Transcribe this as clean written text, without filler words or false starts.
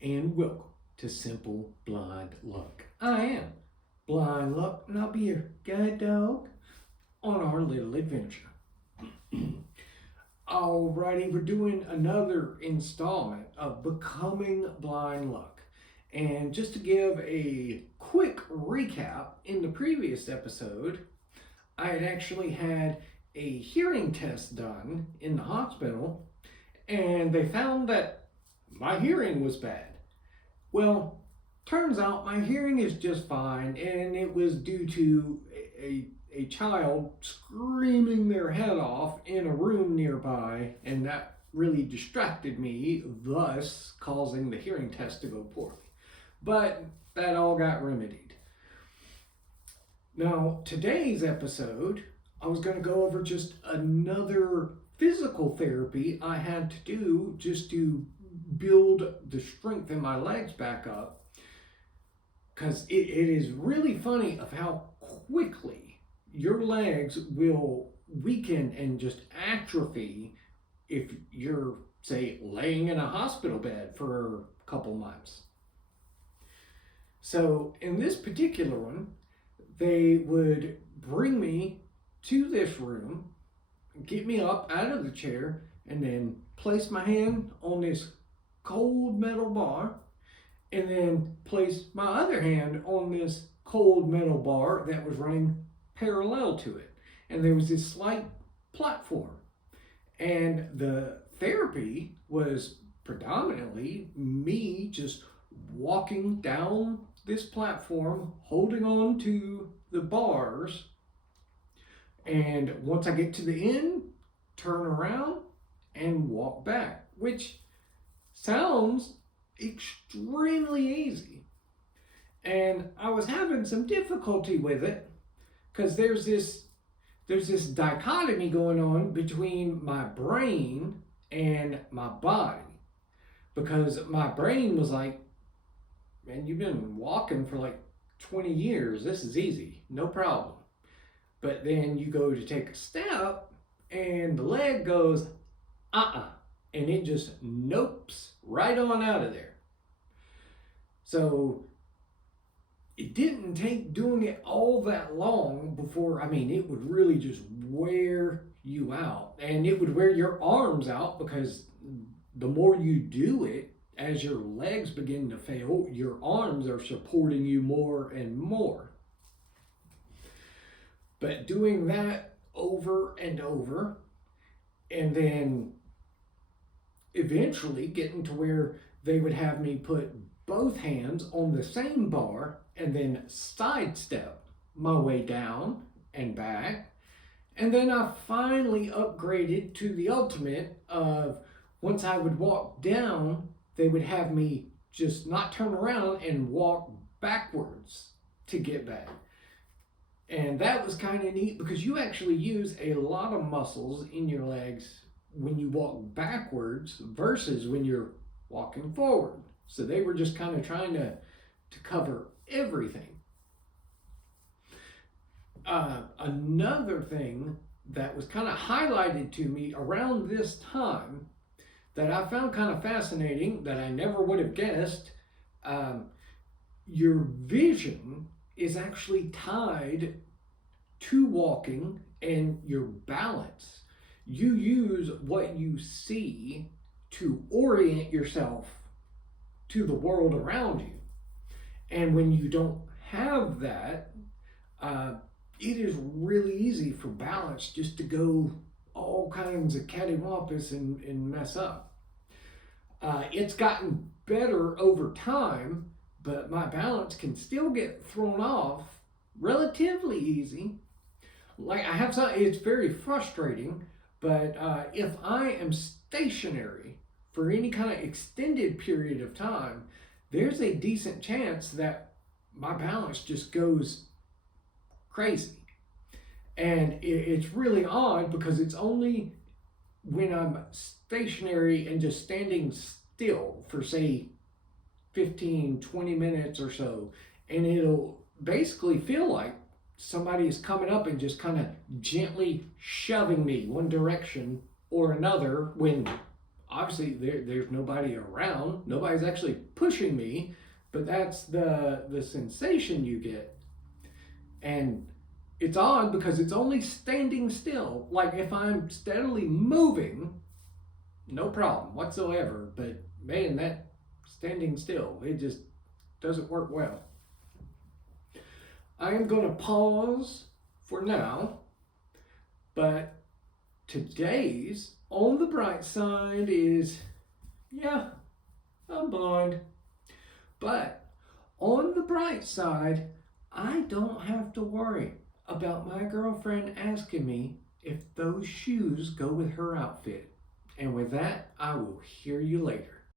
and welcome to Simple Blind Luck. I am Blind Luck, and I'll be your guide dog on our little adventure. Alrighty, we're doing another installment of Becoming Blind Luck. And just to give a quick recap, in the previous episode, I had actually had a hearing test done in the hospital, and they found that my hearing was bad. Well, turns out my hearing is just fine, and it was due to a child screaming their head off in a room nearby, and that really distracted me, thus causing the hearing test to go poorly. But that all got remedied. Now, today's episode, I was going to go over just another physical therapy I had to do just to build the strength in my legs back up, because it is really funny of how quickly your legs will weaken and just atrophy if you're, say, laying in a hospital bed for a couple months. So in this particular one, they would bring me to this room, get me up out of the chair, and then place my hand on this cold metal bar, and then place my other hand on this cold metal bar that was running parallel to it. And there was this slight platform. And the therapy was predominantly me just walking down this platform, holding on to the bars. And once I get to the end, turn around and walk back, which sounds extremely easy. And I was having some difficulty with it because there's this dichotomy going on between my brain and my body. Because my brain was like, man, you've been walking for like 20 years. This is easy, no problem. But then you go to take a step and the leg goes, and it just nopes right on out of there. So it didn't take doing it all that long before, it would really just wear you out. And it would wear your arms out because the more you do it, as your legs begin to fail, your arms are supporting you more and more. But doing that over and over, and then eventually getting to where they would have me put both hands on the same bar and then sidestep my way down and back. And then I finally upgraded to the ultimate of, once I would walk down, they would have me just not turn around and walk backwards to get back. And that was kind of neat because you actually use a lot of muscles in your legs when you walk backwards versus when you're walking forward. So they were just kind of trying to cover everything. Another thing that was kind of highlighted to me around this time that I found kind of fascinating that I never would have guessed, your vision is actually tied to walking and your balance. You use what you see to orient yourself to the world around you. And when you don't have that, it is really easy for balance just to go all kinds of cattywampus and mess up. It's gotten better over time, but my balance can still get thrown off relatively easy. Like I have some, it's very frustrating, but if I am stationary for any kind of extended period of time, there's a decent chance that my balance just goes crazy. And it's really odd because it's only when I'm stationary and just standing still for, say, 15, 20 minutes or so, and it'll basically feel like somebody is coming up and just kind of gently shoving me one direction or another when Obviously, there's nobody around. Nobody's actually pushing me, but that's the sensation you get. And it's odd because it's only standing still. Like if I'm steadily moving, no problem whatsoever. But man, that standing still, it just doesn't work well. I am going to pause for now, but today's on the bright side is, yeah, I'm blind. But on the bright side, I don't have to worry about my girlfriend asking me if those shoes go with her outfit. And with that, I will hear you later.